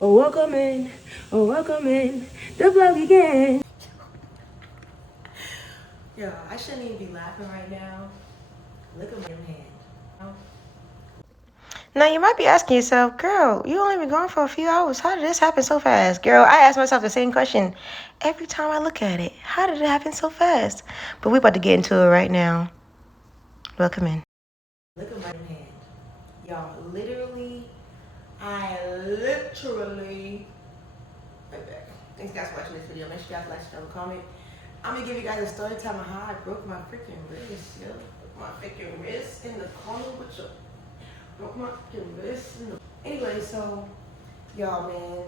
Oh, welcome in, the vlog again. Yo, I shouldn't even be laughing right now. Look at my hand. Now you might be asking yourself, girl, you only been gone for a few hours. How did this happen so fast? Girl, I ask myself the same question every time I look at it. How did it happen so fast? But we about to get into it right now. Welcome in. Look at my hand. Y'all, I literally, right back. Thanks guys for watching this video. Make sure you guys like, subscribe, comment. I'm gonna give you guys a story time of how I broke my freaking wrist, yo. Broke my freaking wrist in the corner with your, broke my freaking wrist in the, anyway, so, y'all, man,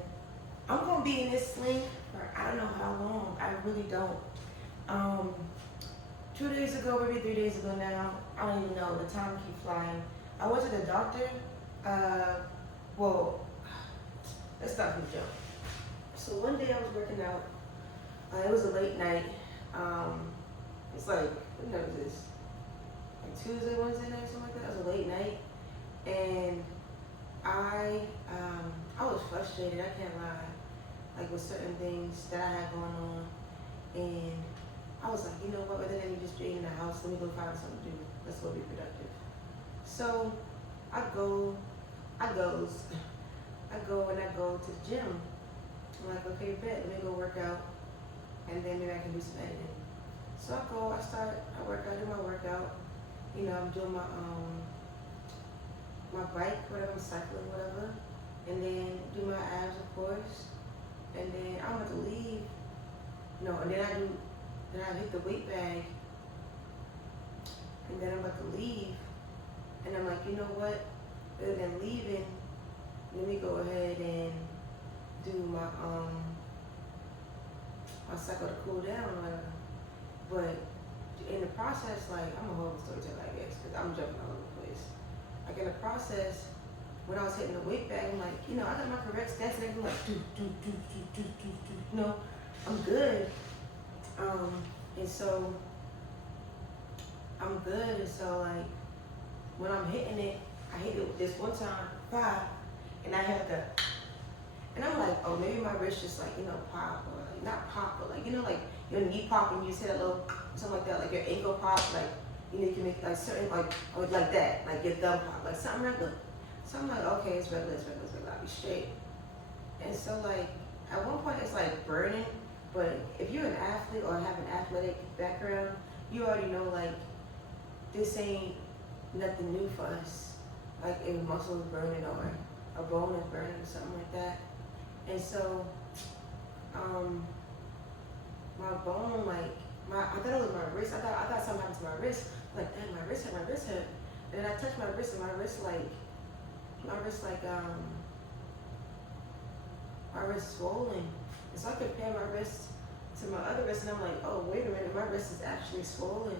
I'm gonna be in this sling for I don't know how long. I really don't. 2 days ago, maybe 3 days ago now, I don't even know. The time keeps flying. I went to the doctor. Well, let's start from the jump. So one day I was working out. It was a late night. It's like, what night was this? Like Tuesday, Wednesday night, something like that. It was a late night, and I was frustrated. I can't lie, like with certain things that I had going on, and I was like, you know what? Rather than me just being in the house, let me go find something to do. Let's go be productive. So I go and I go to the gym. I'm like, okay, bet, let me go work out, and then maybe I can do some editing. So I go, I work out, do my workout. You know, I'm doing my bike, whatever, I'm cycling, whatever, and then do my abs, of course, and then I'm about to leave. No, and then I hit the weight bag, and then I'm about to leave, and I'm like, you know what? Rather than leaving, let me go ahead and do my cycle to cool down or whatever. But in the process, like, I'm a horrible storyteller, I guess, because I'm jumping all over the place. Like in the process, when I was hitting the weight bag, I'm like, you know, I got my correct stance and everything, like, you know, I'm good. And so I'm good, and so like when I'm hitting it, I hit it this one time, 5, and I had the, and I'm like, oh, maybe my wrist just like, you know, pop, or like, not pop, but like, you know, like your knee pop and you just hit a little, something like that, like your ankle pop, like, you know, you can make like certain, like, or like that, like your thumb pop, like something regular. So I'm like, okay, it's regular, I'll be straight. And so like, at one point it's like burning, but if you're an athlete or have an athletic background, you already know like, this ain't nothing new for us. Like if a muscle is burning or a bone is burning or something like that. And so, my bone, like, I thought it was my wrist. I thought something happened to my wrist. Like, dang, my wrist hurt. And then I touched my wrist, and my wrist swollen. And so I compared my wrist to my other wrist, and I'm like, oh, wait a minute, my wrist is actually swollen.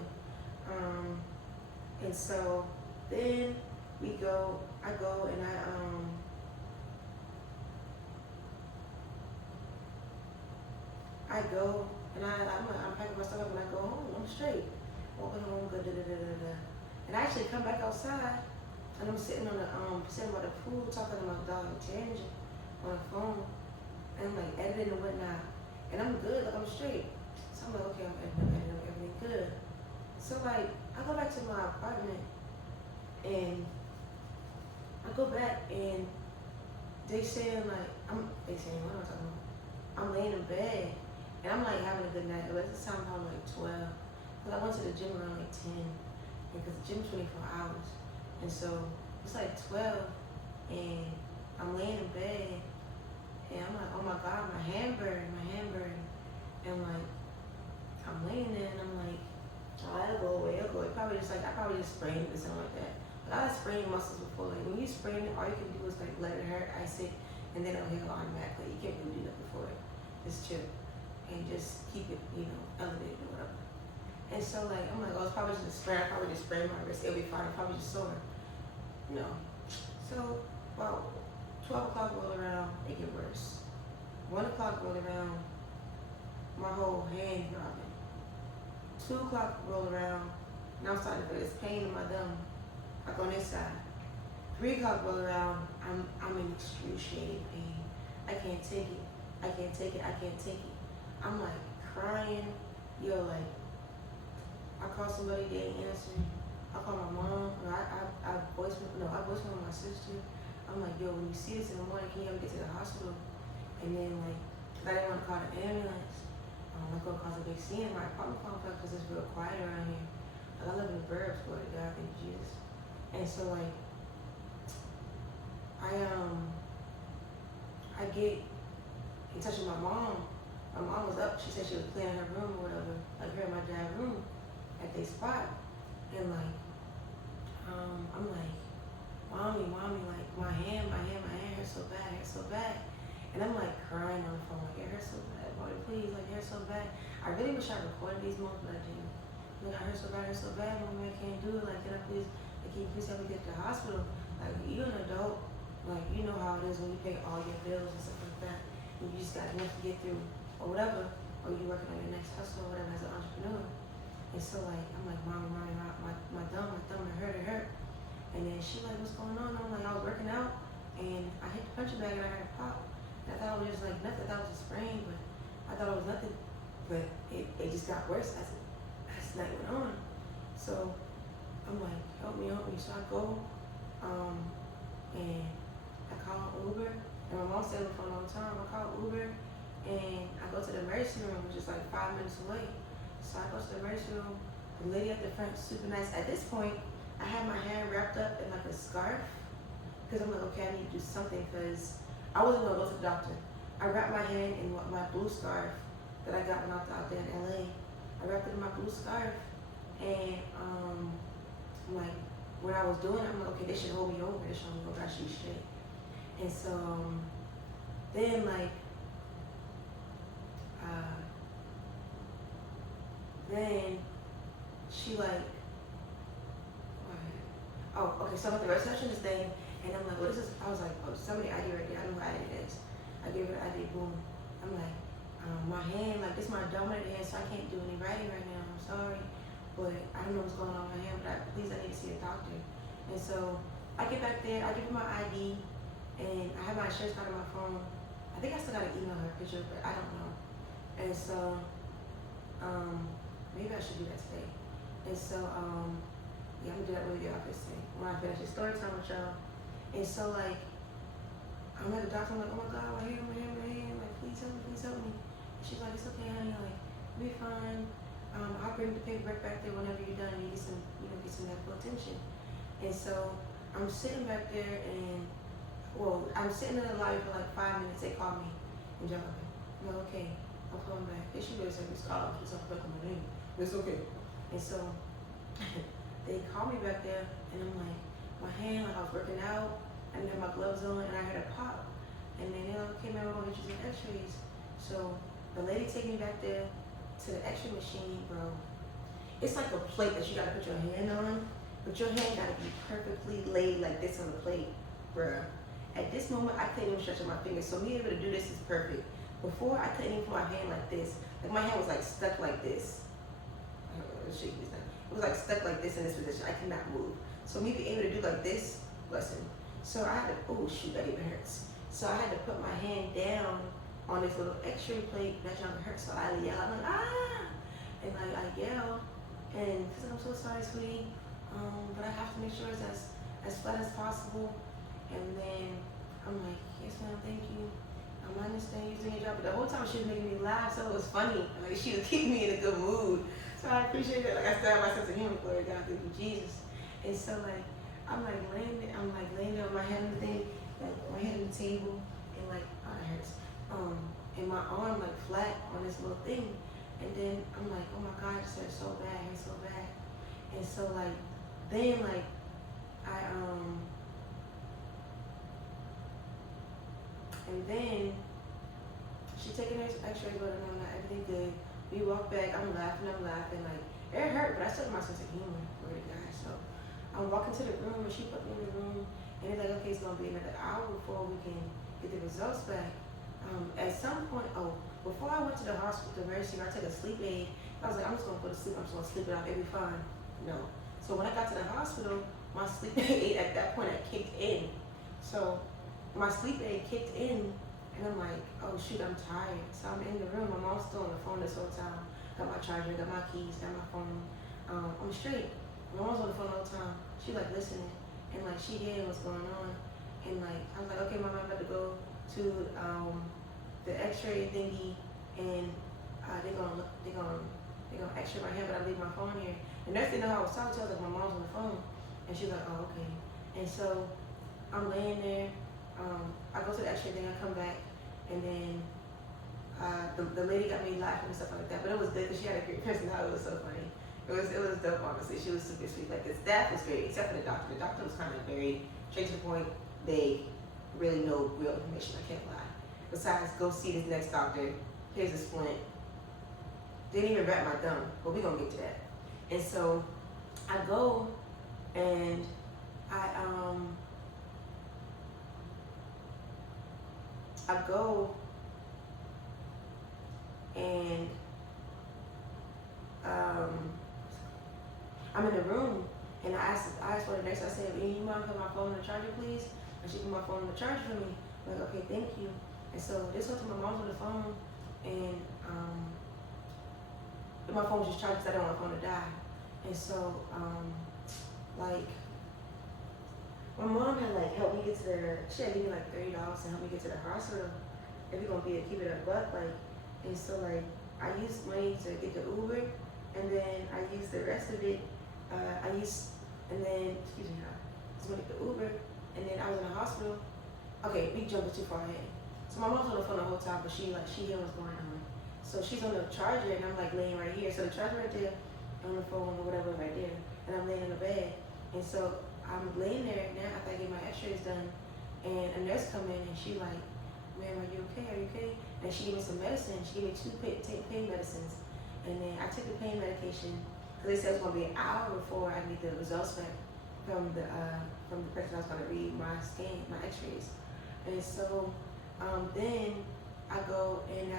And so then I go and I'm packing my stuff up and I go home. I'm straight. Walking home, good, da da da da da. And I actually come back outside and I'm sitting on the sitting by the pool talking to my dog Tangent on the phone, and I'm like editing and whatnot. And I'm good, like I'm straight. So I'm like, okay, I'm editing, everything good. So like I go back to my apartment and I go back and they saying what am I talking about? I'm laying in bed and I'm like having a good night. But this time probably like 12. Cause I went to the gym around like 10. Because the gym's 24 hours. And so it's like 12 and I'm laying in bed and I'm like, oh my God, my hand burned. And like, I'm laying there and I'm like, oh, it'll go away. I probably just sprained it or something like that. But I had sprained muscles before. Like when you sprain it, all you can do is like let it hurt, ice it, and then it'll heal automatically. You can't really do that before it. Just chill and just keep it, you know, elevated or whatever. And so like I'm like, oh, it's probably just a sprain. I probably just sprained my wrist. It'll be fine. I'm probably just sore. No. So about 12 o'clock rolled around, it get worse. 1 o'clock rolled around, my whole hand throbbing. 2 o'clock rolled around, now I'm starting to feel this pain in my thumb, like on this side. 3 o'clock rolled around, I'm in excruciating pain. I can't take it. I can't take it. I can't take it. I'm like crying. Yo, like, I call somebody, they ain't answering. I call my mom, or I voice my sister. I'm like, yo, when you see this in the morning, can you help me get to the hospital? And then, like, 'cause I didn't want to call the ambulance. I'm gonna cause a big scene in my apartment complex because it's real quiet around here. Like, I live in the burbs, but God, thank Jesus. And so, like, I get in touch with my mom. My mom was up. She said she was cleaning her room or whatever, like her and my dad's room at their spot. And like, I'm like, mommy, like my hand hurts so bad. And I'm like crying on the phone, like it hurts so bad, mommy, please, like it hurts so bad. I really wish I recorded these moments, but I didn't. Like, I hurt so bad, mommy, I can't do it. Like, can you please help me get to the hospital? Like, you're an adult. Like, you know how it is when you pay all your bills and stuff like that. And you just got enough to get through or whatever. Or you working on your next hustle or whatever as an entrepreneur. And so, like, I'm like, mommy, my thumb, it hurt. And then she like, what's going on? I'm like, I was working out and I hit the punching bag and I heard a pop. And I thought it was just like nothing. I thought it was a sprain, but I thought it was nothing. But it just got worse as night went on. So I'm like, help me. So I go, and I call Uber. And my mom stayed on the phone all the time. I call Uber and I go to the emergency room, which is like 5 minutes away. So I go to the emergency room. The lady at the front, super nice. At this point, I had my hand wrapped up in like a scarf because I'm like, okay, I need to do something because I wasn't gonna go to the doctor. I wrapped my hand in my blue scarf that I got when I was out there in LA. I wrapped it in my blue scarf, and like when I was doing it, I'm like, okay, they should hold me over. They should hold me over. I should be straight. And so then like then she like, oh, okay, so I'm at the receptionist thing, and I'm like, what is this? I was like, oh, somebody ID right there. I know who ID it is. I gave her the ID, boom. I'm like, my hand, like this is my dominant hand, so I can't do any writing right now. I'm sorry, but I don't know what's going on with my hand, but please, I need to see a doctor. And so I get back there, I give her my ID, and I have my insurance card on my phone. I think I still gotta email her a picture, but I don't know. And so, maybe I should do that today. And so, yeah, I'm gonna do that when we get off this thing. When I finish the story time with y'all. And so like, I'm at the doctor, I'm like, oh my God, my hand, like please help me. And she's like, it's okay, honey, like, you'll be fine. I'll bring the paperwork back there whenever you're done and you get some medical attention. And so I'm sitting back there and, well, I'm sitting in the lobby for like 5 minutes, they call me and jump up. I'm like, okay, I'm coming back. They should really say, Miss Collins, it's not my name. It's okay. And so they call me back there and I'm like, my hand, like I was working out, I didn't have my gloves on and I heard a pop. And then they're like, okay, man, we're gonna get you some x-rays. So the lady take me back there to the x-ray machine, bro. It's like a plate that you gotta put your hand on, but your hand gotta be perfectly laid like this on the plate, bro. At this moment, I couldn't even stretch out my fingers, so me able to do this is perfect. Before, I couldn't even put my hand like this. Like my hand was like stuck like this. I don't know, shake this thing. It was like stuck like this in this position. I could not move. So me being able to do like this, lesson. So I had to, oh shoot, that even hurts. So I had to put my hand down on this little x-ray plate that y'all hurt. So I yell, I'm like, ah! And like I yell, and because I'm so sorry, sweetie, but I have to make sure it's as flat as possible. And then I'm like, yes ma'am, thank you. I understand you doing your job, but the whole time she was making me laugh, so it was funny. Like she was keeping me in a good mood. So I appreciate that. Like I still have my sense of humor, glory to God, thank you, Jesus. And so like I'm laying there with my head on the thing, like my head on the table, and like oh, it hurts. And my arm like flat on this little thing. And then I'm like, oh my God, this hurts so bad, it's so bad. And so like then like and then she taking her x-rays, but I'm like, everything good. We walk back, I'm laughing, like, it hurt, but I still have my sense of humor, glory to God. So I'm walking to the room, and she put me in the room, and it's like, okay, it's gonna be another hour before we can get the results back. At some point, before I went to the hospital, the emergency room, I took a sleep aid. I was like, I'm just gonna go to sleep, I'm just gonna sleep it off, it'll be fine. No. So when I got to the hospital, my sleep aid at that point had kicked in. So my sleep aid kicked in, And I'm like, oh shoot, I'm tired. So I'm in the room. My mom's still on the phone this whole time. Got my charger, got my keys, got my phone. I'm straight. My mom's on the phone all the time. She like listening, and like she hearing what's going on. And like I was like, okay, mom, I'm about to go to the X-ray thingy, and they're gonna X-ray my hand, but I leave my phone here. And next thing you know, I was talking to her, I was like, my mom's on the phone, and she's like, oh okay. And so I'm laying there. I go to the X-ray thing, I come back, and then the lady got me laughing and stuff like that. But it was good because she had a great personality. It was so funny. It was dope, honestly. She was super sweet. Like the staff was great, except for the doctor. The doctor was kind of very straight to the point, vague, really no real information. I can't lie. Besides, go see this next doctor. Here's a splint. Didn't even wrap my thumb, but we're gonna get to that. And so I go and I go and I'm in the room and I asked for the nurse. I said, you mind put my phone on the charger, please? And she put my phone on the charger for me. I'm like, okay, thank you. And so this whole time my mom's on the phone, and my phone was just charged because I didn't want my phone to die. And so like my mom had like helped me get to she had given me like $30 to help me get to the hospital. If we're gonna keep it a buck, like, and so like I used money to get the Uber, and then I used the rest of it. And then excuse me, I was gonna get the Uber, and then I was in the hospital. Okay, we jumped too far ahead. So my mom's on the phone the whole time, but she hear what's going on. So she's on the charger, and I'm like laying right here. So the charger right there, on the phone or whatever right there, and I'm laying in the bed. And so I'm laying there now after I get my X-rays done, and a nurse come in and she like, ma'am, are you okay? Are you okay? And she gave me some medicine. She gave me 2 pain medicines, and then I took the pain medication because they said it was gonna be an hour before I get the results back from the person I was gonna read my scan, my X-rays. And so then I go and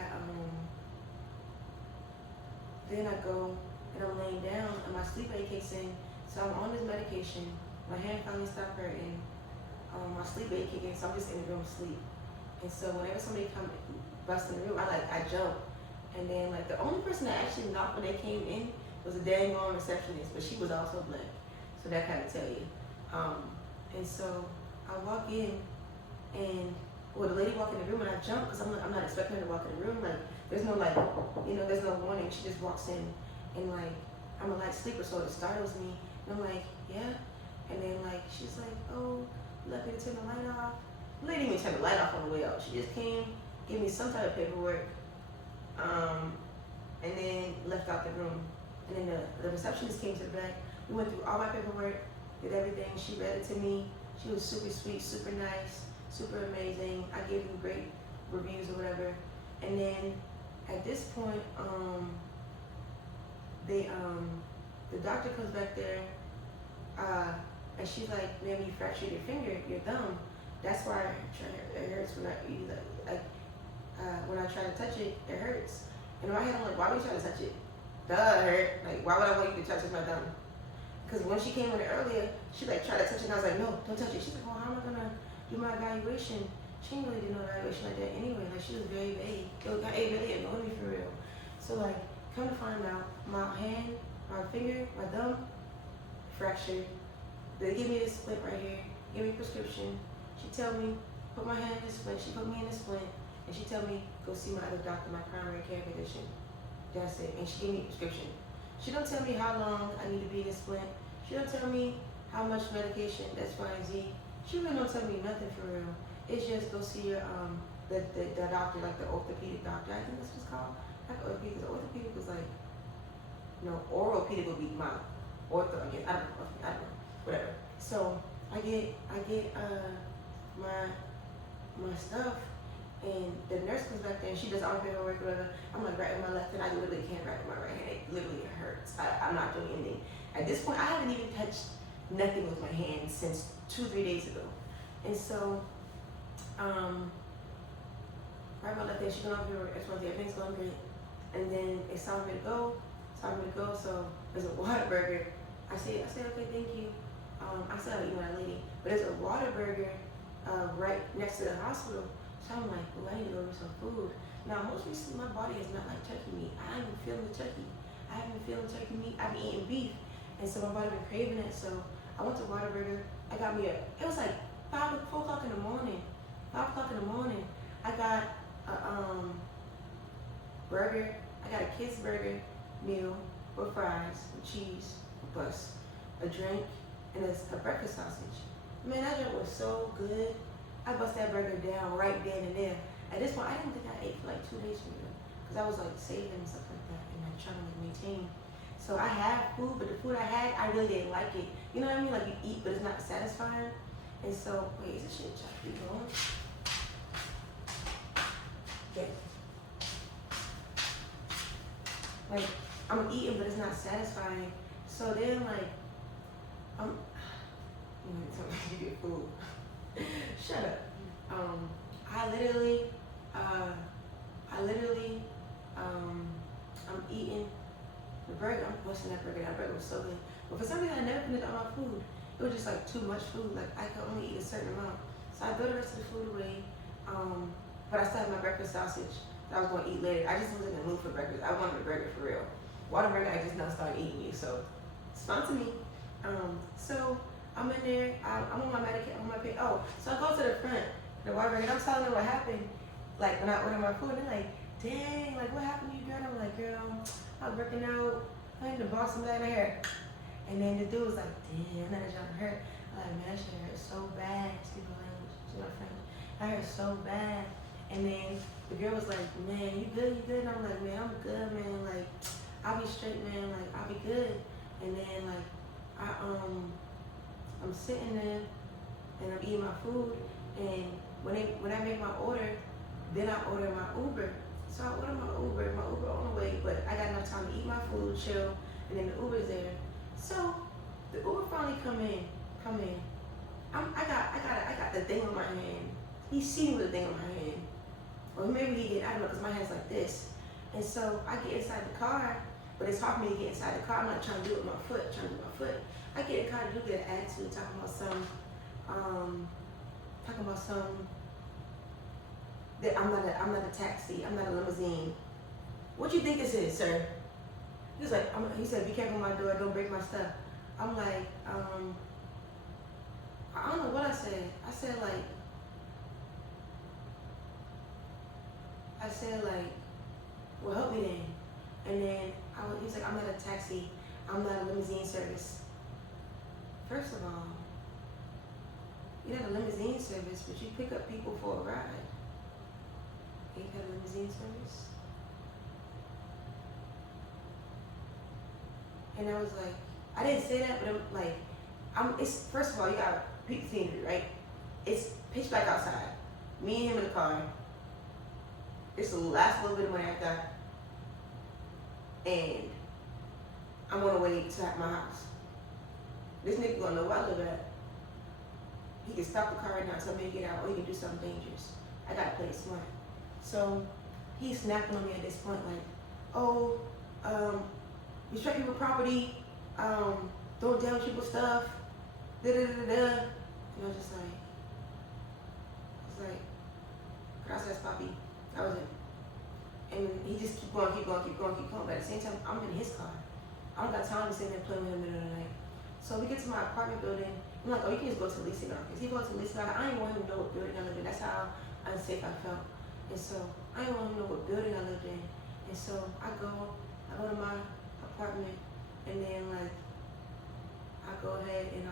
I'm laying down and my sleep aid kicks in. So I'm on this medication. My hand finally stopped hurting. My sleep aid kicked in, so I'm just in the room asleep. And so whenever somebody come bust in the room, I jump. And then like the only person that actually knocked when they came in was a dang on receptionist, but she was also black. So that kind of tell you. And so I walk in, and the lady walked in the room, and I jump because I'm not expecting her to walk in the room. Like there's no there's no warning. She just walks in, and like I'm a light sleeper, so it startles me. And I'm like, yeah. And then like she's like, oh, you left me to turn the light off. The lady didn't even turn the light off on the way out. She just came, gave me some type of paperwork, and then left out the room. And then the receptionist came to the back. We went through all my paperwork, did everything. She read it to me. She was super sweet, super nice, super amazing. I gave them great reviews or whatever. And then at this point, the doctor comes back there, and she's like, ma'am, you fractured your finger, your thumb. That's why it hurts when I try to touch it, it hurts. And in my head, I'm like, why would you try to touch it? Duh, it hurt. Like, why would I want you to touch my thumb? Because when she came in earlier, she like tried to touch it, and I was like, no, don't touch it. She's like, well, how am I gonna do my evaluation? She didn't really do no evaluation like that anyway. Like, she was very vague. It really annoyed me for real. So like, come to find out, my hand, my finger, my thumb, fractured. They give me this splint right here, give me a prescription. She tell me, put my hand in the splint. She put me in the splint, and she tell me, go see my other doctor, my primary care physician. That's it. And she gave me a prescription. She don't tell me how long I need to be in the splint. She don't tell me how much medication, that's Y and Z. She really don't tell me nothing for real. It's just go see your the doctor, like the orthopedic doctor. I think that's what's called. Like orthopedic. The orthopedic was like, no, orthopedic would be my ortho, I guess. I don't know. Whatever. So I get my stuff, and the nurse comes back there and she does all the paperwork or whatever. I'm like right with my left hand. I literally can't write with my right hand. It literally hurts. I'm not doing anything. At this point, I haven't even touched nothing with my hand since 2-3 days ago. And so, right my left hand, she's going over here, everything's going great. And then it's time for me to go. So there's a Whataburger. I said, okay, thank you. I said, I'll eat my lady. But there's a Whataburger right next to the hospital. So I'm like, oh, I need to go get some food. Now, most recently, my body is not like turkey meat. I ain't been feeling the turkey. I haven't been feeling turkey meat. I've been eating beef. And so my body been craving it. So I went to Whataburger. I got me it was like 4 o'clock in the morning. 5 o'clock in the morning. I got a burger. I got a kids burger meal with fries, with cheese, a bus, a drink, and a breakfast sausage. Man, that drink was so good. I bust that burger down right then and there. At this point, I didn't think I ate for like 2 days from ago, because I was like saving and stuff like that, and like trying to like maintain. So I had food, but the food I had, I really didn't like it. You know what I mean? Like you eat, but it's not satisfying. And so, wait, is this shit just keep going? Yeah. Like I'm eating, but it's not satisfying. So then, like, you know, tell me you get food. Shut up. I'm eating the burger. I'm busting that burger. That burger was so good. But for some reason, I never finished all my food. It was just like too much food. Like I could only eat a certain amount. So I threw the rest of the food away. But I still had my breakfast sausage that I was going to eat later. I just wasn't in the mood for breakfast. I wanted a burger for real. Whataburger, I just now started eating you. So it's fun to me. So I'm in there. I'm on my medication. I'm on my pay. Oh, so I go to the front, the Whataburger, and I'm telling them what happened. Like when I ordered my food, they're like, "Dang, like what happened to you, girl?" And I'm like, "Girl, I was working out. I need to box some of that hair." And then the dude was like, "Damn, that job hurt." I'm like, "Man, that shit hurt so bad." Excuse my language, excuse my French. I hurt so bad. And then the girl was like, "Man, you good? You good?" And I'm like, "Man, I'm good, man. Like, I'll be straight, man. Like, I'll be good." And then like, I'm sitting there and I'm eating my food. And when I make my order, then I order my Uber. So I order my Uber on the way, but I got enough time to eat my food, chill, and then the Uber's there. So the Uber finally come in. I got the thing on my hand. He see me with the thing on my hand. Or maybe he did, I don't know, because my hand's like this. And so I get inside the car, but it's hard for me to get inside the car. I'm not trying to do it with my foot, I get in the car to do get an attitude, talking about some, that I'm not a taxi, I'm not a limousine. What you think this is, sir? He was like, he said, "Be careful with my door, don't break my stuff." I'm like, I don't know what I said. I said like, well, help me then. And then he was like, "I'm not a taxi, I'm not a limousine service." First of all, you're not a limousine service, but you pick up people for a ride. Ain't that a limousine service? And I was like, I didn't say that, but I'm like, it's first of all, you gotta pick the scenery, right? It's pitch black outside. Me and him in the car. It's the last little bit of money I got. And I'm on the way to my house. This nigga gonna know where I live at. He can stop the car right now, tell me to get out, or he can do something dangerous. I gotta play it smart. So he's snapping on me at this point, like, "Oh, respect people's property, don't damage people's stuff, da da da da." And I was just like, "Gracias, papi." That was it. And he just keep going. But at the same time, I'm in his car. I don't got time to sit there and play with him in the middle of the night. So we get to my apartment building. I'm like, "Oh, you can just go to the leasing office." He goes to the leasing office. I didn't want him to know what building I lived in. That's how unsafe I felt. And so I didn't want him to know what building I lived in. And so I go to my apartment, and then like I go ahead and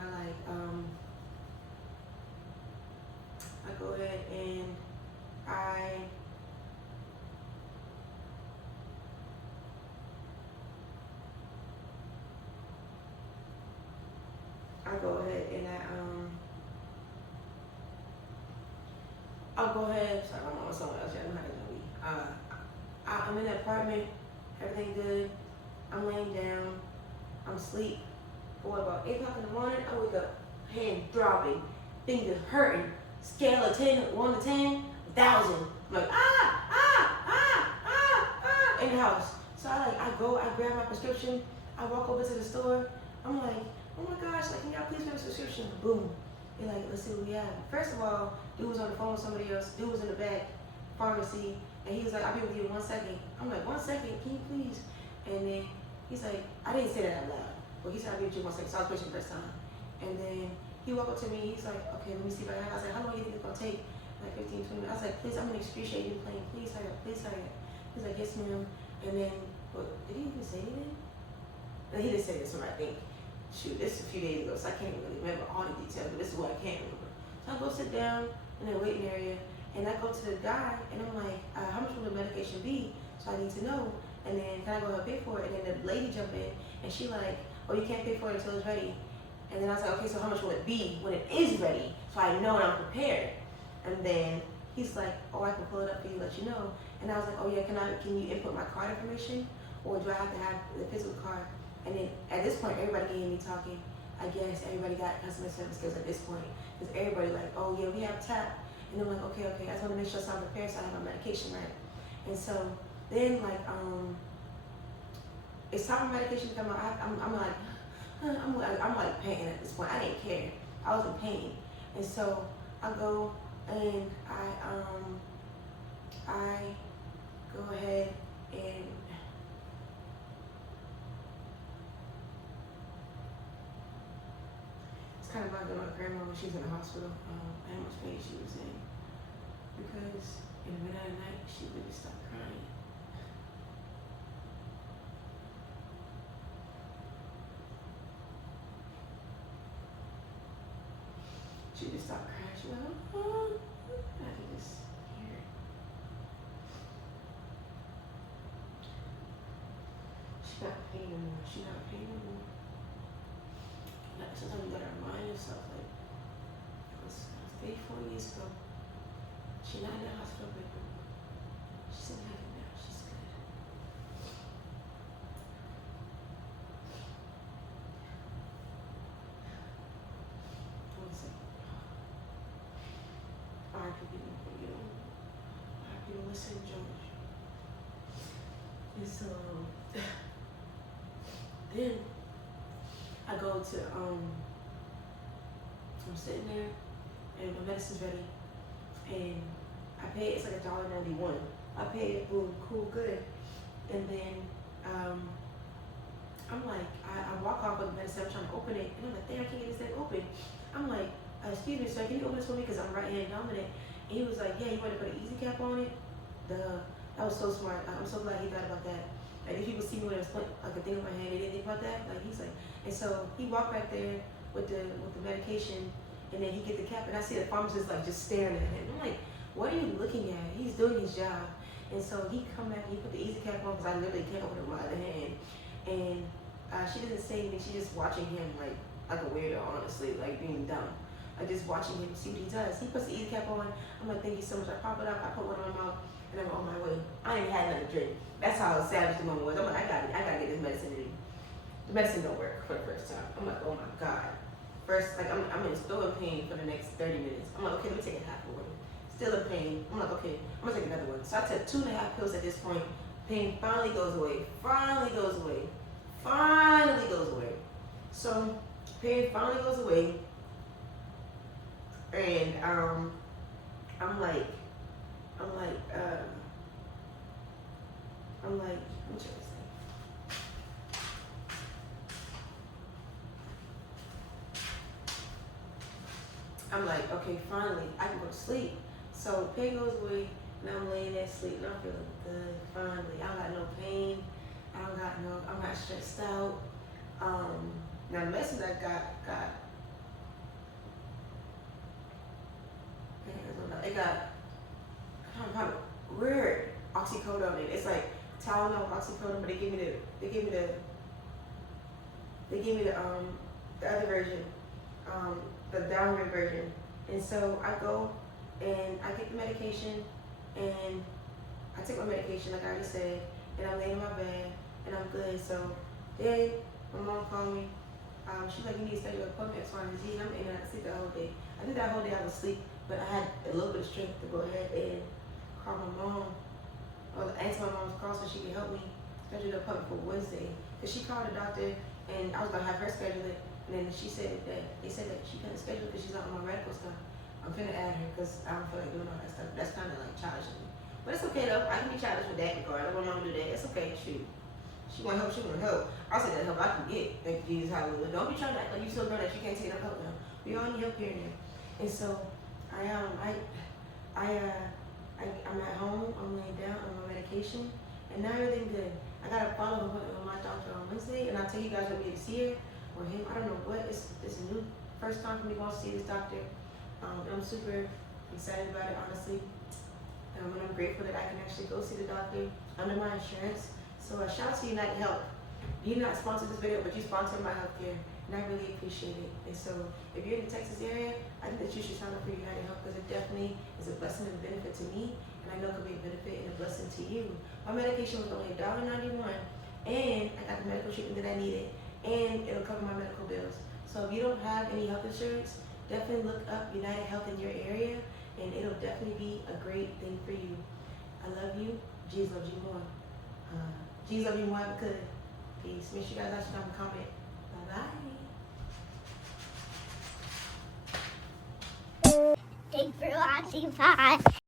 I'll go ahead. Sorry, my mom was somewhere else. I'm not gonna be. I'm in the apartment. Everything good. I'm laying down. I'm asleep. Boy, about 8 o'clock in the morning, I wake up, hand throbbing, fingers hurting. Scale of 1 to 10, 1,000. I'm like, in the house. So I grab my prescription. I walk over to the store. I'm like, "Oh my gosh, like, can y'all please give me a prescription?" Boom. They're like, "Let's see what we have." First of all, Dude was on the phone with somebody else. Dude was in the back pharmacy, and he was like, "I'll be with you in 1 second." I'm like, "1 second? Can you please?" And then he's like, I didn't say that out loud, but he said, "I'll be with you in 1 second." So I was pushing the first time, and then he walked up to me. He's like, "Okay, let me see if I can." I was like, "How long do you think it's gonna take?" Like 15, 20 minutes. I was like, "Please, I'm gonna excruciate you playing. Please hurry up. Please hurry up." He's like, "Yes, ma'am." And then, but did he even say anything? No, he didn't say this one, I think. Shoot, this is a few days ago, so I can't really remember all the details, but this is what I can remember. So I go sit down in the waiting area, and I go to the guy, and I'm like, "How much will the medication be?" So I need to know. And then, can I go ahead and pay for it? And then the lady jumped in, and she like, "Oh, you can't pay for it until it's ready." And then I was like, "Okay, so how much will it be when it is ready? So I know and I'm prepared." And then he's like, "Oh, I can pull it up for you, let you know." And I was like, "Oh yeah, can you input my card information? Or do I have to have the physical card?" And then at this point, everybody can hear me talking. I guess everybody got customer service skills at this point. Because everybody like, "Oh yeah, we have tap." And I'm like, "Okay. I just want to make sure I'm prepared so I have my medication right." And so then like, it's time for medication to come out. I'm like pain at this point. I didn't care. I was in pain. And so I go and I go ahead and it's kind of like my grandma when she was in the hospital, how much pain she was in. Because in the middle of the night, she really stopped crying. She just stopped crying. She went, "Oh." I could just hear it. She's not in pain anymore. She's not in pain anymore. Like, sometimes you gotta remind yourself, like, it was 3, 4 years ago. She's not in the hospital right now. She's in heaven now. She's good. One second. All right, people, all right, people, listen, George. And so, then I go to, I'm sitting there, and my medicine's ready, and I pay, it's like $1.91. I pay it, boom, cool, good. And then, I'm like, I walk off with the medicine, I'm trying to open it, and I'm like, "Damn, I can't get this thing open." I'm like, "Excuse me, sir, can you open this for me?" Because I'm right-handed dominant. And he was like, "Yeah, you want to put an easy cap on it?" That was so smart. I'm so glad he thought about that. Like, if people see me with like a thing in my hand, they didn't think about that. Like, he's like, and so he walked back there with the medication, and then he get the cap, and I see the pharmacist like just staring at him. I'm like, "What are you looking at? He's doing his job." And so he come back and he put the easy cap on, because I literally can't open it with my other hand. And she doesn't say anything. She's just watching him like a weirdo, honestly, like being dumb. Like, just watching him see what he does. He puts the easy cap on. I'm like, "Thank you so much." I pop it up. I put one on my mouth, and I'm on my way. I ain't even had nothing to drink. That's how savage the moment was. I'm like, I gotta get this medicine in. The medicine don't work for the first time. I'm like, "Oh my God." First, like, I'm still in pain for the next 30 minutes. I'm like, "Okay, let me take a half of one." Still in pain. I'm like, "Okay, I'm gonna take another one." So I took 2.5 pills at this point. Pain finally goes away. Finally goes away. Finally goes away. So pain finally goes away. And I'm like, let me check this thing. I'm like, okay, finally, I can go to sleep. So pain goes away, and I'm laying there asleep, and I'm feeling good. Finally, I don't got no pain. I'm not stressed out. Now the medicine I got, it got kind of weird oxycodone in it. It's like Tylenol oxycodone, but they gave me the other version, the downgrade version. And so I go and I get the medication, and I take my medication like I already said, and I lay in my bed and I'm good. So then my mom called me. She's like, "You need to schedule an appointment X, Y, and Z." And I'm in and out of sleep the whole day. I think that whole day I was asleep, but I had a little bit of strength to go ahead and call my mom, or ask my mom's call so she could help me schedule the appointment for Wednesday. Because she called the doctor, and I was gonna have her schedule it, and then they said that she couldn't schedule it because she's not on my medical stuff. I'm finna add her because I don't feel like doing all that stuff. That's kind of like childish of me. But it's okay though. I can be childish with that regard. I don't want to do that. It's okay. Shoot. She want help. She want help. I'll say that help I can get. Thank you, Jesus, hallelujah. Don't be trying to act like you so grown that you can't take no help now. We all need help here and there. And so I'm at home. I'm laying down on my medication, and now everything good. I gotta follow up with my doctor on Wednesday, and I'll tell you guys when we see her or him. I don't know what. It's a new first time for me going to see this doctor. I'm super excited about it, honestly. And I'm grateful that I can actually go see the doctor under my insurance. So shout out to United Health. You not sponsored this video, but you sponsored my healthcare, and I really appreciate it. And so if you're in the Texas area, I think that you should sign up for United Health because it definitely is a blessing and a benefit to me, and I know it could be a benefit and a blessing to you. My medication was only $1.91, and I got the medical treatment that I needed, and it'll cover my medical bills. So if you don't have any health insurance, definitely look up United Health in your area, and it'll definitely be a great thing for you. I love you. Jesus loves you more. Jesus loves you more than could. Peace. Make sure you guys like, subscribe, and comment. Bye-bye. Thanks for watching. Bye.